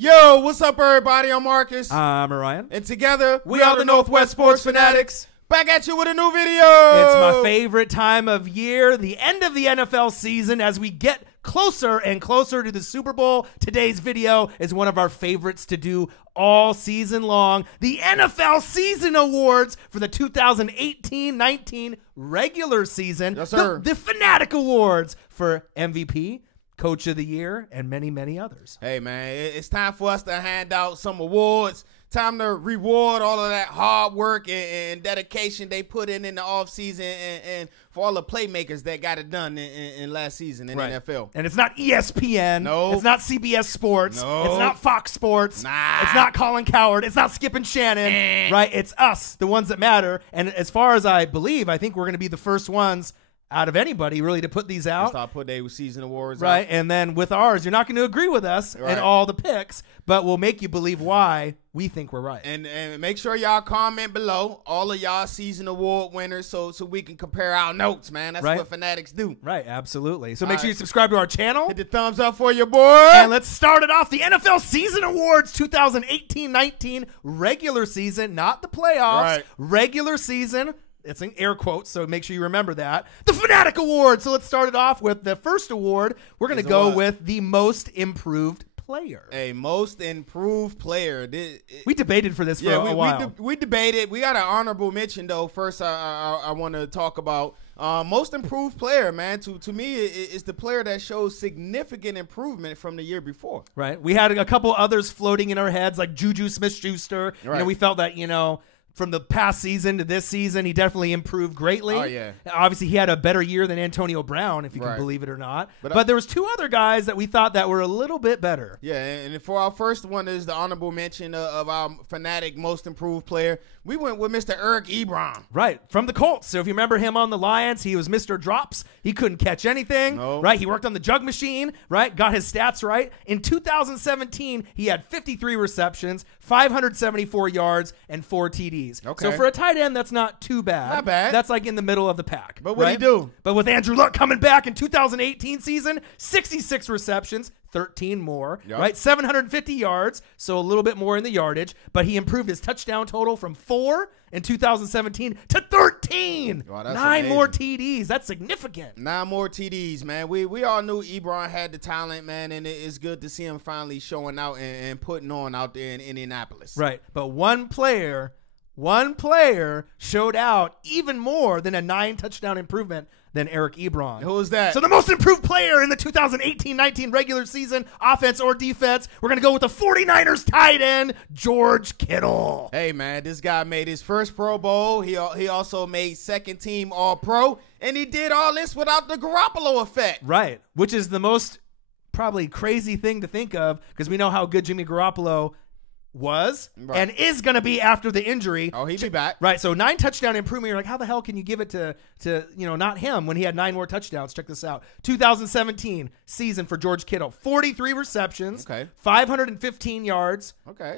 Yo, what's up, everybody? I'm Marcus. I'm Orion. And together, we are the Northwest Sports Fanatics. Back at you with a new video. It's my favorite time of year, the end of the NFL season, as we get closer and closer to the Super Bowl. Today's video is one of our favorites to do all season long. The NFL Season Awards for the 2018-19 regular season. Yes, sir. The Fanatic Awards for MVP, Coach of the Year, and many, many others. Hey, man, it's time for us to hand out some awards. Time to reward all of that hard work and dedication they put in the offseason and for all the playmakers that got it done in last season in the NFL. And it's not ESPN. No. It's not CBS Sports. No. It's not Fox Sports. Nah. It's not Colin Cowherd. It's not Skip and Shannon. Right? It's us, the ones that matter. And as far as I believe, I think we're going to be the first ones out of anybody really to put these out. Start put their season awards right. out. And then with ours, you're not going to agree with us and all the picks, but we'll make you believe why we think we're right. And make sure y'all comment below all of y'all season award winners so we can compare our notes, man. That's what Fanatics do. Right, absolutely. So make sure you subscribe to our channel. Hit the thumbs up for your boy. And let's start it off. The NFL Season Awards 2018-19 regular season, not the playoffs. Right. Regular season. It's in air quotes, so make sure you remember that. The Fanatic Award. So let's start it off with the first award. We're going to go with the most improved player. A most improved player. We debated for this for a while. We debated. We got an honorable mention, though. First, I want to talk about most improved player, man. To me, it's the player that shows significant improvement from the year before. Right. We had a couple others floating in our heads, like Juju Smith-Schuster. Right. We felt that, from the past season to this season, he definitely improved greatly. Oh, yeah. Obviously, he had a better year than Antonio Brown, if you can believe it or not. But there was two other guys that we thought that were a little bit better. Yeah, and for our first one is the honorable mention of our Fanatic most improved player. We went with Mr. Eric Ebron. Right, from the Colts. So if you remember him on the Lions, he was Mr. Drops. He couldn't catch anything. No. Right, he worked on the jug machine. Right, got his stats right. In 2017, he had 53 receptions, 574 yards, and 4 TDs. Okay. So for a tight end, that's not too bad. Not bad. That's like in the middle of the pack. But what'd he do? But with Andrew Luck coming back in 2018 season, 66 receptions, 13 more, right? 750 yards, so a little bit more in the yardage, but he improved his touchdown total from 4 in 2017 to 13. Wow, that's 9 amazing. more TDs. That's significant. 9 more TDs, man. We all knew Ebron had the talent, man, and it's good to see him finally showing out and putting on out there in Indianapolis. Right, but one player showed out even more than a 9 touchdown improvement than Eric Ebron. Who was that? So the most improved player in the 2018-19 regular season, offense or defense, we're going to go with the 49ers tight end, George Kittle. Hey, man, this guy made his first Pro Bowl. He also made second team All-Pro, and he did all this without the Garoppolo effect. Right, which is the most probably crazy thing to think of because we know how good Jimmy Garoppolo was and is going to be after the injury. Oh, he'll be back. Right, so 9 touchdown improvement. You're like, how the hell can you give it to not him when he had 9 more touchdowns? Check this out. 2017 season for George Kittle. 43 receptions, 515 yards,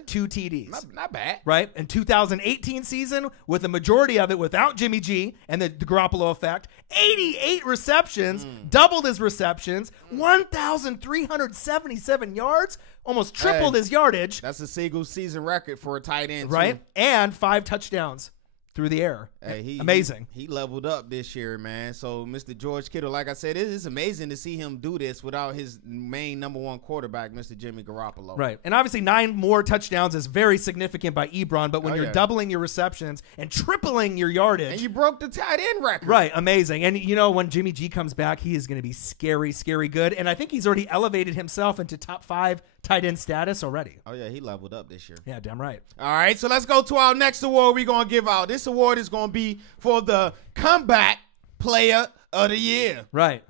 2 TDs. Not bad. Right, and 2018 season with the majority of it without Jimmy G and the Garoppolo effect. 88 receptions, doubled his receptions, 1,377 yards, almost tripled his yardage. That's a single season record for a tight end, right? too. And 5 touchdowns through the air. Hey, amazing. He leveled up this year, man. So Mr. George Kittle, like I said, it is amazing to see him do this without his main number 1 quarterback, Mr. Jimmy Garoppolo. Right. And obviously 9 more touchdowns is very significant by Ebron, but when you're doubling your receptions and tripling your yardage. And you broke the tight end record. Right. Amazing. And when Jimmy G comes back, he is going to be scary, scary good. And I think he's already elevated himself into top 5 tight end status already. Oh, yeah. He leveled up this year. Yeah, damn right. All right. So let's go to our next award we're going to give out. This award is going to be for the comeback player of the year. Right.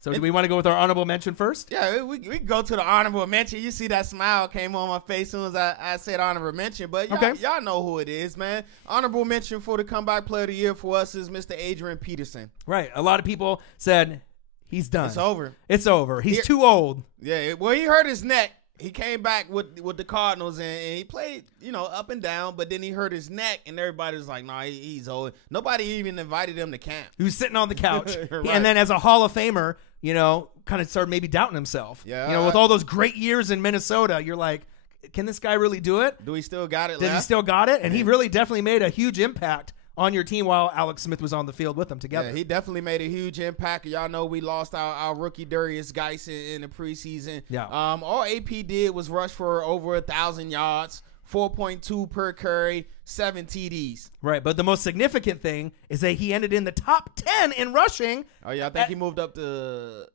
So do we want to go with our honorable mention first? Yeah, we can go to the honorable mention. You see that smile came on my face as soon as I said honorable mention. But y'all know who it is, man. Honorable mention for the comeback player of the year for us is Mr. Adrian Peterson. Right. A lot of people said he's done. It's over. It's over. He's too old. Yeah, well, he hurt his neck. He came back with the Cardinals, and he played, up and down, but then he hurt his neck, and everybody was like, nah, he's old. Nobody even invited him to camp. He was sitting on the couch. Right. And then as a Hall of Famer, kind of started maybe doubting himself. Yeah. With all those great years in Minnesota, you're like, can this guy really do it? Do he still got it Does he still got it? And he really definitely made a huge impact on your team while Alex Smith was on the field with them together. Yeah, he definitely made a huge impact. Y'all know we lost our rookie Darius Geis in the preseason. Yeah. All AP did was rush for over 1,000 yards, 4.2 per carry, 7 TDs. Right, but the most significant thing is that he ended in the top 10 in rushing. Oh, yeah, I think he moved up to...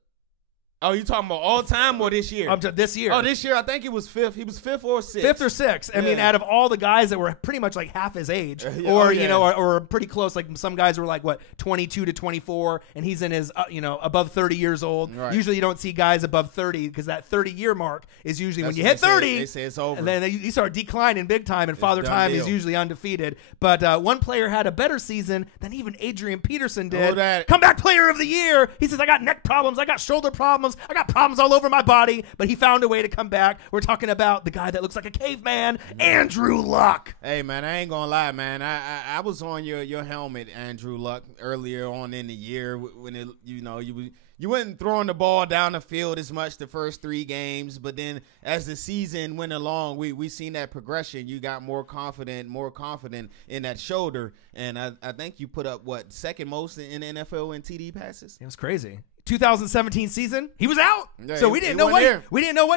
Oh, you talking about all time or this year? Up to this year. Oh, this year I think he was fifth. He was fifth or sixth. Fifth or sixth. I mean, out of all the guys that were pretty much like half his age, or pretty close. Like some guys were like 22 to 24, and he's in his above 30 years old. Right. Usually, you don't see guys above 30 because that 30-year mark is usually when you hit 30. They say it's over, and then you start declining big time, and Father Time is usually undefeated. But one player had a better season than even Adrian Peterson did. Comeback Player of the Year. He says, "I got neck problems. I got shoulder problems. I got problems all over my body," but he found a way to come back. We're talking about the guy that looks like a caveman, Andrew Luck. Hey, man, I ain't gonna lie, man. I was on your helmet, Andrew Luck, earlier on in the year when you wasn't throwing the ball down the field as much the first 3 games, but then as the season went along, we seen that progression. You got more confident in that shoulder, and I think you put up second most in the NFL in TD passes. It was crazy. 2017 season, he was out, yeah, so we didn't know what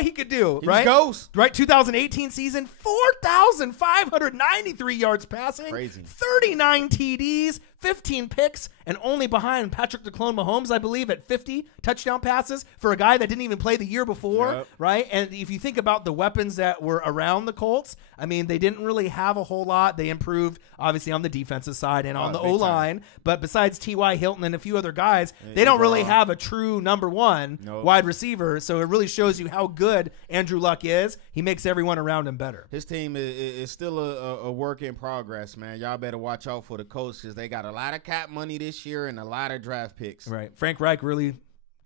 he could do. He was ghost. Right. 2018 season, 4,593 yards passing, crazy, 39 TDs, 15 picks, and only behind Patrick DeClone Mahomes, I believe, at 50 touchdown passes for a guy that didn't even play the year before. Yep. Right. And if you think about the weapons that were around the Colts, I mean, they didn't really have a whole lot. They improved obviously on the defensive side and on the O-line, but besides T.Y. Hilton and a few other guys, they don't really have a true number one wide receiver. So it really shows you how good Andrew Luck is. He makes everyone around him better. His team is still a work in progress, man. Y'all better watch out for the Colts because they got a lot of cap money this year and a lot of draft picks. Right. Frank Reich really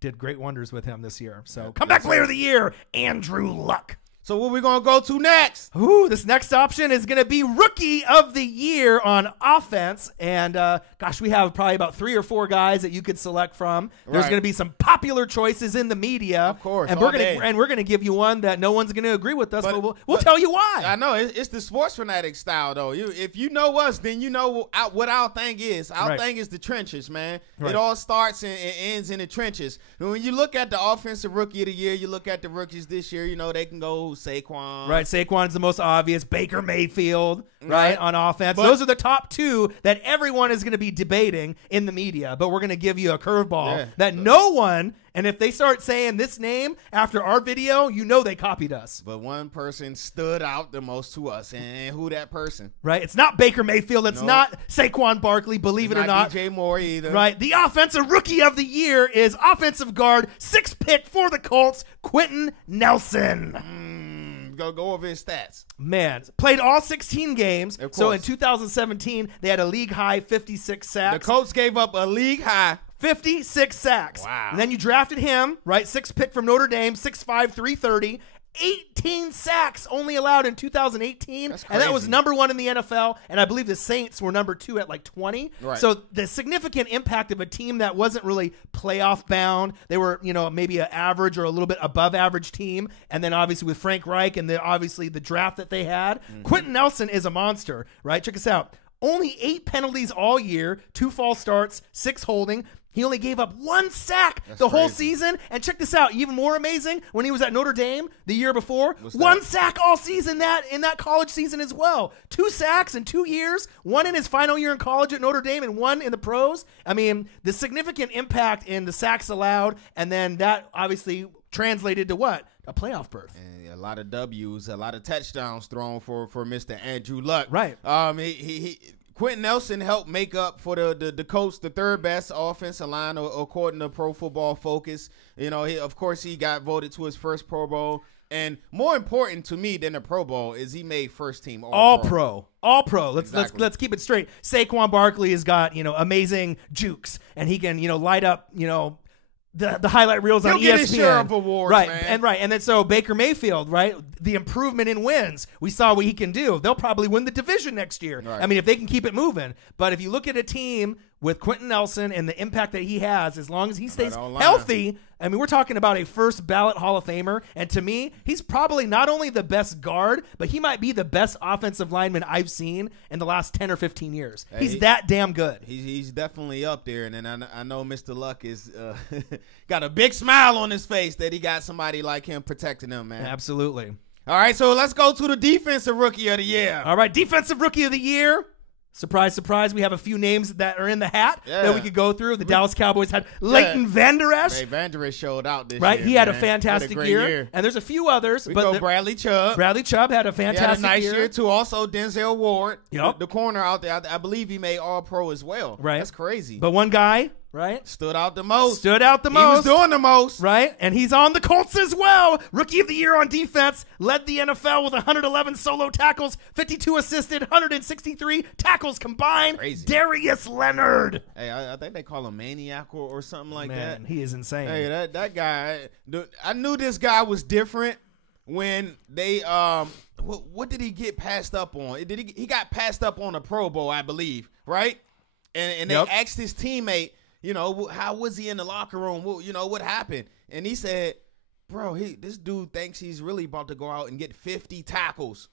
did great wonders with him this year. So comeback player of the year, Andrew Luck. So what we going to go to next? Ooh, this next option is going to be Rookie of the Year on offense. And, we have probably about 3 or 4 guys that you could select from. There's going to be some popular choices in the media. Of course. And we're going to give you one that no one's going to agree with us, but we'll tell you why. I know. It's the Sports Fanatic style, though. If you know us, then you know what our thing is. Our thing is the trenches, man. Right. It all starts and ends in the trenches. And when you look at the Offensive Rookie of the Year, you look at the rookies this year, they can go Saquon. Right, Saquon's the most obvious. Baker Mayfield, right, on offense. Those are the top 2 that everyone is going to be debating in the media. But we're going to give you a curveball that no one, and if they start saying this name after our video, they copied us. But one person stood out the most to us, and who that person? Right, it's not Baker Mayfield. It's not Saquon Barkley, believe it or not. DJ Moore either. Right, the Offensive Rookie of the Year is offensive guard, 6th pick for the Colts, Quentin Nelson. Go over his stats. Man, played all 16 games. So in 2017, they had a league-high 56 sacks. The Colts gave up a league-high 56 sacks. Wow. And then you drafted him, right? 6th pick from Notre Dame, 6'5", 330. 18 sacks only allowed in 2018, and that was number 1 in the NFL, and I believe the Saints were number 2 at like 20. Right. So the significant impact of a team that wasn't really playoff bound, they were, maybe an average or a little bit above average team, and then obviously with Frank Reich and obviously the draft that they had, Quentin Nelson is a monster, right? Check us out. Only 8 penalties all year, 2 false starts, 6 holding. He only gave up 1 sack the whole season. And check this out, even more amazing, when he was at Notre Dame the year before, 1 sack all season in that college season as well. 2 sacks in 2 years, 1 in his final year in college at Notre Dame and 1 in the pros. I mean, the significant impact in the sacks allowed, and then that obviously translated to what? A playoff berth. And a lot of W's, a lot of touchdowns thrown for Mr. Andrew Luck. Right. Quentin Nelson helped make up for the Colts, the 3rd best offensive line according to Pro Football Focus. Of course, he got voted to his first Pro Bowl. And more important to me than the Pro Bowl is he made first team All Pro. Let's keep it straight. Saquon Barkley has got amazing jukes, and he can light up the highlight reels on ESPN. He'll get his share of awards, right, man. And then so Baker Mayfield, right? The improvement in wins. We saw what he can do. They'll probably win the division next year. Right. I mean, if they can keep it moving. But if you look at a team with Quentin Nelson and the impact that he has, as long as he stays Right on line. healthy, I mean, we're talking about a first ballot Hall of Famer. And to me, he's probably not only the best guard, but he might be the best offensive lineman I've seen in the last 10 or 15 years. Hey, he's that damn good. He's definitely up there. And then I know Mr. Luck is got a big smile on his face that he got somebody like him protecting him, man. Absolutely. All right, so let's go to the Defensive Rookie of the Year. All right, Defensive Rookie of the Year. Surprise, surprise. We have a few names that are in the hat that we could go through. The Dallas Cowboys had Leighton Vander Esch. Hey, Vander Esch showed out this right? year. He had a man. fantastic year. And there's a few others. We but go Bradley Chubb. Bradley Chubb had a fantastic He had a nice year, too. Also, Denzel Ward, Yep. the corner out there. I believe he made All-Pro as well. Right. That's crazy. But one guy, right? Stood out the most. He was doing the most. Right? And he's on the Colts as well. Rookie of the Year on defense. Led the NFL with 111 solo tackles, 52 assisted, 163 tackles combined. Crazy. Darius Leonard. Hey, I think they call him Maniac or something like that. Man, he is insane. Hey, that guy. I knew this guy was different when they what did he get passed up on? He got passed up on a Pro Bowl, I believe, right? And they asked his teammate, you know, how was he in the locker room? What happened? And he said, bro, this dude thinks he's really about to go out and get 50 tackles.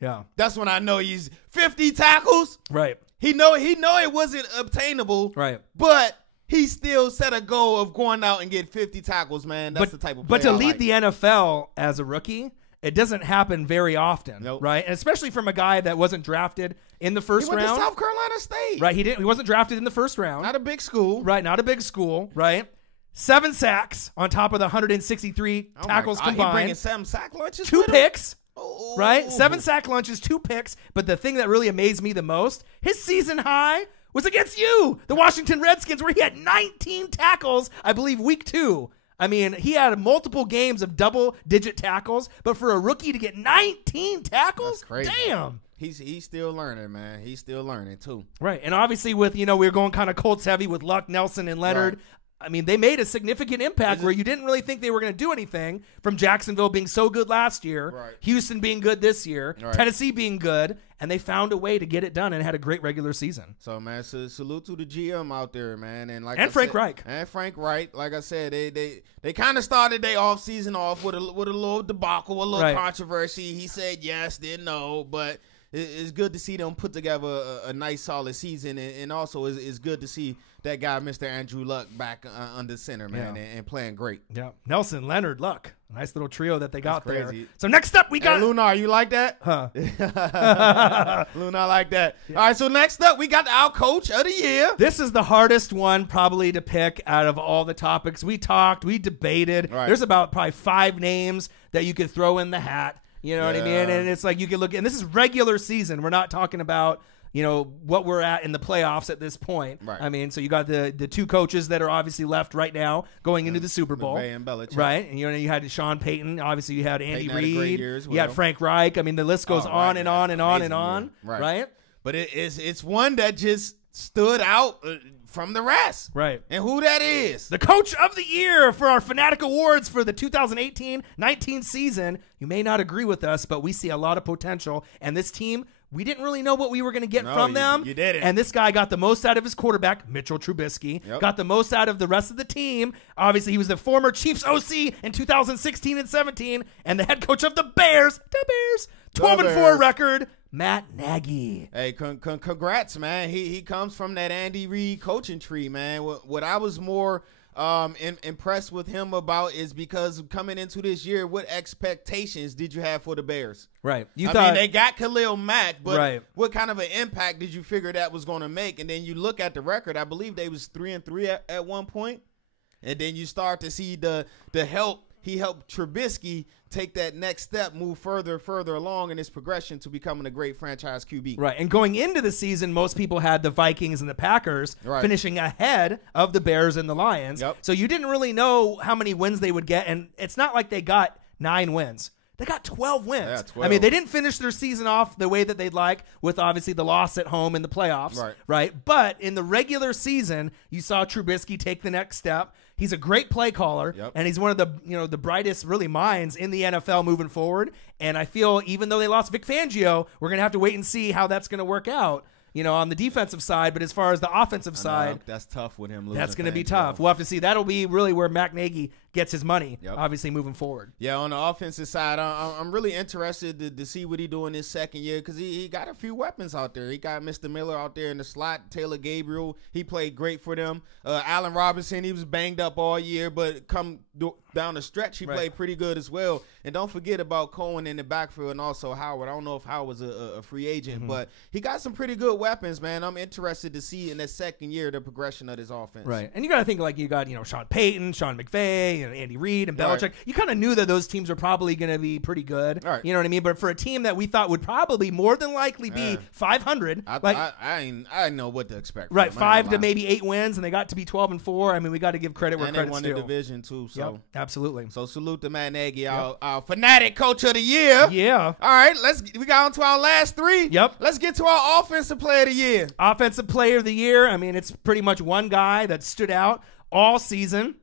Yeah. That's when I know he's 50 tackles. Right. He know it wasn't obtainable. Right. But he still set a goal of going out and get 50 tackles, man. That's the type of player But to I lead like. the NFL as a rookie, it doesn't happen very often, Nope. right? And especially from a guy that wasn't drafted in the first He went round. to South Carolina State. Right, he wasn't drafted in the first round. Not a big school. Right, not a big school, right? 7 sacks on top of the 163 tackles He bringing combined. 7 sack lunches 2 with him? picks, Oh. right? 7 sack lunches, 2 picks. But the thing that really amazed me the most, his season high was against you, the Washington Redskins, where he had 19 tackles, I believe, week 2. I mean, he had multiple games of double-digit tackles, but for a rookie to get 19 tackles, That's crazy. damn. He's still learning, man. He's still learning, too. Right, and obviously with, we were going kind of Colts heavy with Luck, Nelson, and Leonard. Right. I mean, they made a significant impact where you didn't really think they were going to do anything, from Jacksonville being so good last year, Right. Houston being good this year, Right. Tennessee being good, and they found a way to get it done and had a great regular season. So, man, salute to the GM out there, man. And Frank Reich. And Frank Reich. Like I said, they kind of started their offseason off with a little debacle, a little controversy. He said yes, then no, but it's good to see them put together a nice, solid season. And also it's good to see that guy, Mr. Andrew Luck, back under center, man, and playing great. Yeah, Nelson, Leonard, Luck. Nice little trio that they got there. crazy. So next up, we got... Hey, Lunar, you like that? Huh. Lunar like that. Yeah. All right, so next up, we got our Coach of the Year. This is the hardest one probably to pick out of all the topics. We talked, we debated. Right. There's about probably 5 names that you could throw in the hat. You know what I mean? And it's like you can look, and this is regular season. We're not talking about, what we're at in the playoffs at this point. Right. I mean, so you got the 2 coaches that are obviously left right now going into the Super Bowl. McVay and Belichick. Right. And you had Sean Payton. Obviously, you had Andy Payton had a great Reid. year as You had well. Frank Reich. I mean, the list goes on and on and on and on. Right. But it's one that just stood out from the rest. Right. And who that is? The Coach of the Year for our Fanatic Awards for the 2018-19 season. You may not agree with us, but we see a lot of potential. And this team, we didn't really know what we were going to get from them. You didn't. And this guy got the most out of his quarterback, Mitchell Trubisky. Yep. Got the most out of the rest of the team. Obviously, he was the former Chiefs OC in 2016 and 17. And the head coach of the Bears, 12-4 record, Matt Nagy. Hey, congrats, man. He comes from that Andy Reid coaching tree, man. What I was more impressed with him about is because coming into this year, what expectations did you have for the Bears? Right. I mean, they got Khalil Mack, but what kind of an impact did you figure that was going to make? And then you look at the record. I believe they was 3-3 at one point. And then you start to see the help. He helped Trubisky take that next step, move further along in his progression to becoming a great franchise QB. Right. And going into the season, most people had the Vikings and the Packers finishing ahead of the Bears and the Lions. Yep. So you didn't really know how many wins they would get. And it's not like they got 9 wins. They got 12 wins. Yeah, 12. I mean, they didn't finish their season off the way that they'd like with obviously the loss at home in the playoffs. Right. But in the regular season, you saw Trubisky take the next step. He's a great play caller, and he's one of the brightest really minds in the NFL moving forward. And I feel even though they lost Vic Fangio, we're going to have to wait and see how that's going to work out. on the defensive side, but as far as the offensive side, that's tough with him. That's going to be tough. We'll have to see. That'll be really where Matt Nagy gets his money, obviously, moving forward. Yeah, on the offensive side, I'm really interested to see what he do in his second year because he got a few weapons out there. He got Mr. Miller out there in the slot. Taylor Gabriel, he played great for them. Allen Robinson, he was banged up all year, but down the stretch, he played pretty good as well. And don't forget about Cohen in the backfield and also Howard. I don't know if Howard was a free agent, but he got some pretty good weapons, man. I'm interested to see in that second year the progression of this offense. Right. And you got to think like you got, Sean Payton, Sean McVay, and Andy Reid and Belichick. You kind of knew that those teams are probably going to be pretty good. You know what I mean? But for a team that we thought would probably more than likely be 500, I didn't know what to expect. Right. 5 to maybe 8 wins, and they got to be 12-4. I mean, we got to give credit where credit's due. And they won the division too. So absolutely. So salute to Matt Nagy, our Fanatic Coach of the Year. Yeah. All right, we got on to our last 3. Yep. Let's get to our Offensive Player of the Year. Offensive Player of the Year. I mean, it's pretty much one guy that stood out all season.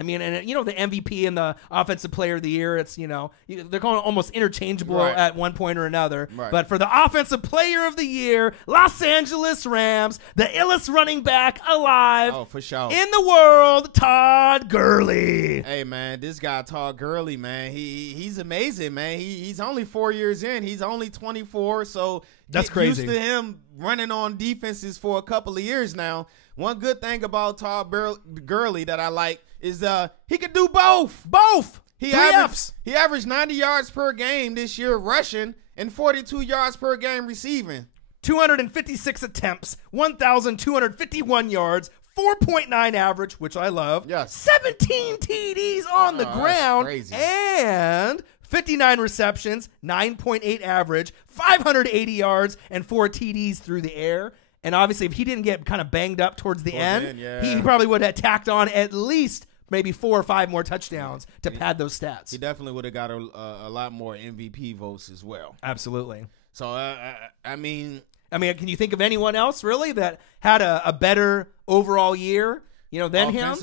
I mean, and the MVP and the Offensive Player of the Year, it's, they're going almost interchangeable at one point or another. Right. But for the Offensive Player of the Year, Los Angeles Rams, the illest running back alive. Oh, for sure. In the world, Todd Gurley. Hey, man, this guy, Todd Gurley, man, he's amazing, man. He's only 4 years in. He's only 24, so that's crazy. Used to him running on defenses for a couple of years now. One good thing about Todd Gurley that I like is he could do both. He averaged 90 yards per game this year rushing and 42 yards per game receiving. 256 attempts, 1,251 yards, 4.9 average, which I love. Yes. 17 TDs on the ground. Crazy. And 59 receptions, 9.8 average, 580 yards, and 4 TDs through the air. And obviously, if he didn't get kind of banged up towards the end, he probably would have tacked on at least maybe 4 or 5 more touchdowns to pad those stats. He definitely would have got a lot more MVP votes as well. Absolutely. So, I mean, can you think of anyone else, really, that had a better overall year, than him?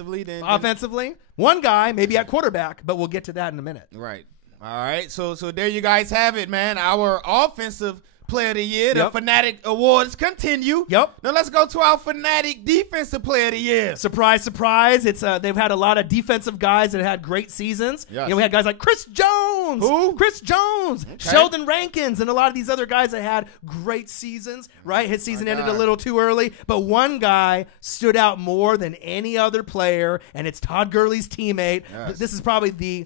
Offensively? One guy, maybe at quarterback, but we'll get to that in a minute. Right. All right. So there you guys have it, man. Our Offensive Player of the Year. The Fanatic Awards continue. Yep. Now let's go to our Fanatic Defensive Player of the Year. Surprise, surprise. It's they've had a lot of defensive guys that had great seasons. Yes. We had guys like Chris Jones. Who? Chris Jones. Okay. Sheldon Rankins, and a lot of these other guys that had great seasons, right? His season ended a little too early, but one guy stood out more than any other player, and it's Todd Gurley's teammate. Yes. This is probably the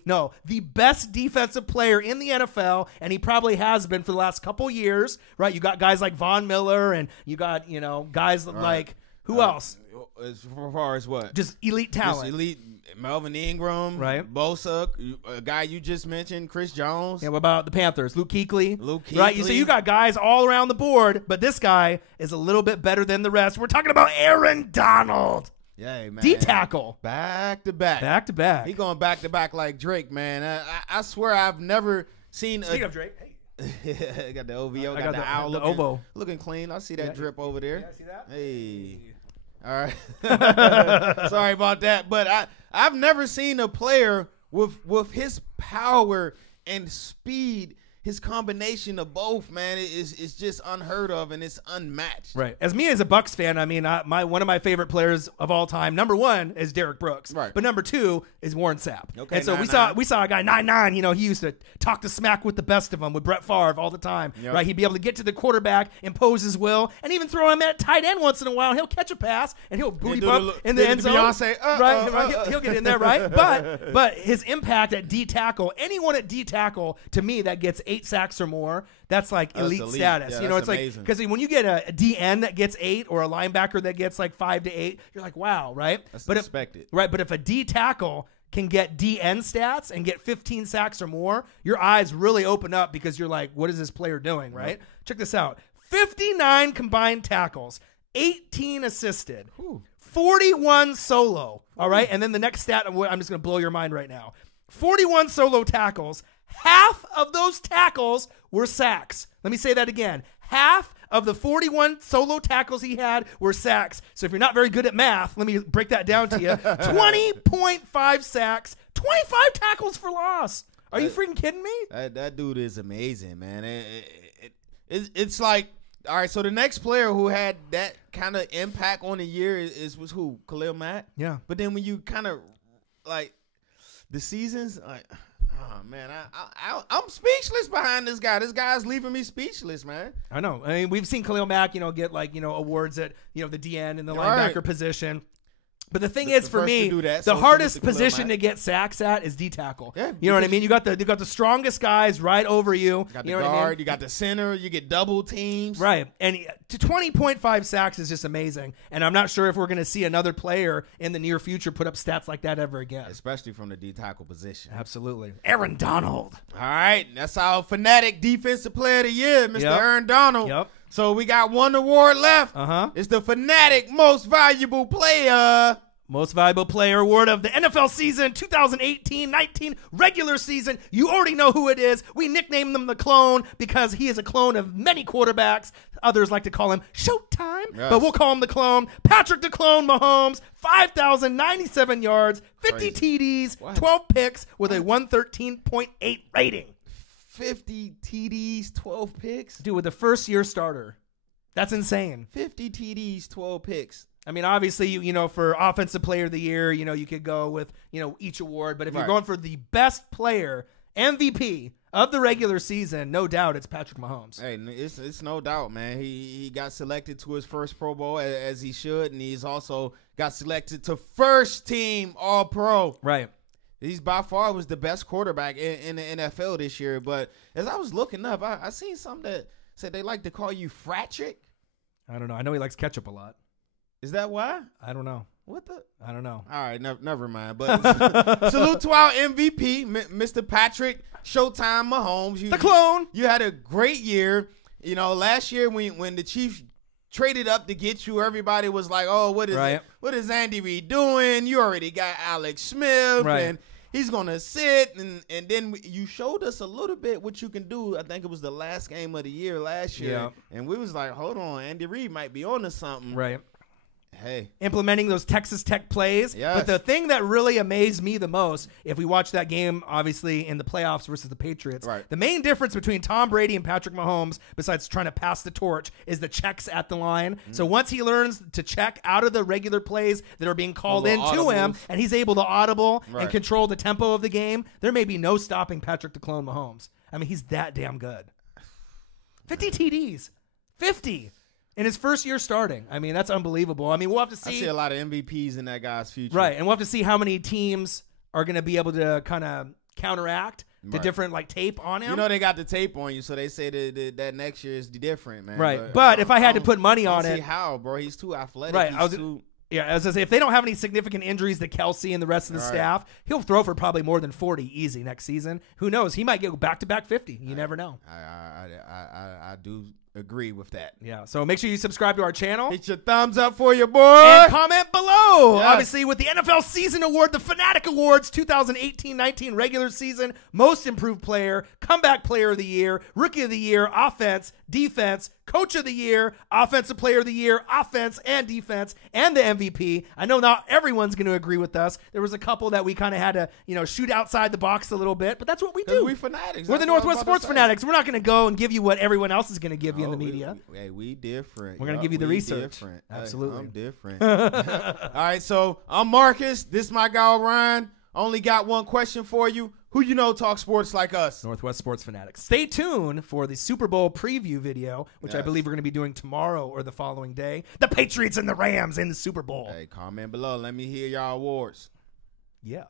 best defensive player in the NFL, and he probably has been for the last couple years. Right, you got guys like Von Miller, and you got guys like who else? As far as what? Just elite talent. Just elite. Melvin Ingram, right? Bosa, a guy you just mentioned, Chris Jones. Yeah, what about the Panthers? Luke Kuechly. Right, so you got guys all around the board, but this guy is a little bit better than the rest. We're talking about Aaron Donald. Yeah, man. D-tackle. Back to back. Back to back. He going back to back like Drake, man. I swear I've never seen. Speaking of Drake, hey. I got the OVO, got the owl the OVO. Looking clean. I see that drip over there. Yeah, see that? Hey. All right. Sorry about that. But I've never seen a player with his power and speed. His combination of both, man, is just unheard of, and it's unmatched. Right. As me as a Bucs fan, I mean, one of my favorite players of all time, number 1 is Derrick Brooks. Right. But number 2 is Warren Sapp. Okay. And so we saw a guy 9'9", he used to talk to smack with the best of them, with Brett Favre all the time. Yep. Right. He'd be able to get to the quarterback, impose his will, and even throw him at tight end once in a while. He'll catch a pass and he'll booty bump in the end zone. Beyonce, he'll get in there, right? But his impact at D tackle, anyone at D tackle, to me, that gets 8 sacks or more, that's like elite status. Yeah, it's amazing. like, because when you get a DN that gets 8 or a linebacker that gets like 5 to 8, you're like, wow, right? That's expected. But if a D tackle can get DN stats and get 15 sacks or more, your eyes really open up because you're like, what is this player doing, right? Yep. Check this out. 59 combined tackles, 18 assisted, 41 solo, all right? And then the next stat, I'm just going to blow your mind right now. 41 solo tackles. Half of those tackles were sacks. Let me say that again. Half of the 41 solo tackles he had were sacks. So if you're not very good at math, let me break that down to you. 20.5 sacks, 25 tackles for loss. Are you freaking kidding me? That dude is amazing, man. It's like, all right, so the next player who had that kind of impact on the year was who? Khalil Mack? Yeah. But then when you kind of, like, the seasons, like, oh, man, I'm speechless behind this guy. This guy's leaving me speechless, man. I know. I mean, we've seen Khalil Mack, get, like, awards at, the DN and the linebacker position. But the thing is, for me, the hardest position to get sacks at is D tackle. Yeah, you know what I mean? You got the strongest guys right over you. You got the guard, you got the center, you get double teams. Right. And to 20.5 sacks is just amazing. And I'm not sure if we're going to see another player in the near future put up stats like that ever again. Especially from the D tackle position. Absolutely. Aaron Donald. All right. That's our Fanatic Defensive Player of the Year, Mr. Aaron Donald. Yep. So we got one award left. It's the Fanatic Most Valuable Player. Most Valuable Player award of the NFL season 2018-19 regular season. You already know who it is. We nicknamed him the Clone because he is a clone of many quarterbacks. Others like to call him Showtime, but we'll call him the Clone. Patrick the Clone Mahomes, 5,097 yards, 50 TDs, 12 picks with a 113.8 rating. 50 TDs, 12 picks? Dude, with a first-year starter. That's insane. 50 TDs, 12 picks. I mean, obviously, for Offensive Player of the Year, you could go with, each award. But if you're going for the best player, MVP of the regular season, no doubt it's Patrick Mahomes. Hey, it's no doubt, man. He got selected to his first Pro Bowl, as he should, and he's also got selected to first team All-Pro. Right. He's by far was the best quarterback in the NFL this year. But as I was looking up, I seen something that said they like to call you Fratrick. I don't know. I know he likes ketchup a lot. Is that why? I don't know. What the? I don't know. All right, never mind. But salute to our MVP, Mr. Patrick Showtime Mahomes. The Clone. You had a great year. Last year when the Chiefs traded up to get you, everybody was like, "Oh, what is Andy Reid doing? You already got Alex Smith, and he's gonna sit." And then you showed us a little bit what you can do. I think it was the last game of the year last year, and we was like, "Hold on, Andy Reid might be on to something." Right. Hey. Implementing those Texas Tech plays. Yes. But the thing that really amazed me the most, if we watch that game, obviously, in the playoffs versus the Patriots, the main difference between Tom Brady and Patrick Mahomes, besides trying to pass the torch, is the checks at the line. So once he learns to check out of the regular plays that are being called in to him, and he's able to audible and control the tempo of the game, there may be no stopping Patrick the Clone Mahomes. I mean, he's that damn good. 50 TDs. 50. In his first year starting. I mean, that's unbelievable. I mean, we'll have to see. I see a lot of MVPs in that guy's future. Right, and we'll have to see how many teams are going to be able to kind of counteract the different, tape on him. They got the tape on you, so they say that next year is different, man. Right, but if I had to put money on it. See how, bro. He's too athletic. Right, as I say, if they don't have any significant injuries to Kelsey and the rest of the staff, he'll throw for probably more than 40 easy next season. Who knows? He might get back-to-back 50. You never know. I do agree with that. Yeah, so make sure you subscribe to our channel. Hit your thumbs up for your boy. And comment below. Yes. Obviously, with the NFL Season Award, the Fanatic Awards 2018-19 regular season, Most Improved Player, Comeback Player of the Year, Rookie of the Year, Offense, Defense, Coach of the Year, Offensive Player of the Year, Offense and Defense, and the MVP. I know not everyone's going to agree with us. There was a couple that we kind of had to, shoot outside the box a little bit, but that's what we do. We Fanatics. We're the Northwest Sports Fanatics. We're not going to go and give you what everyone else is going to give you in the media. We different. We're going to give you the research. Different. Absolutely. I'm different. All right, so I'm Marcus. This is my guy, Ryan. Only got one question for you. Who talk sports like us? Northwest Sports Fanatics. Stay tuned for the Super Bowl preview video, which I believe we're going to be doing tomorrow or the following day. The Patriots and the Rams in the Super Bowl. Hey, comment below. Let me hear y'all awards. Yeah.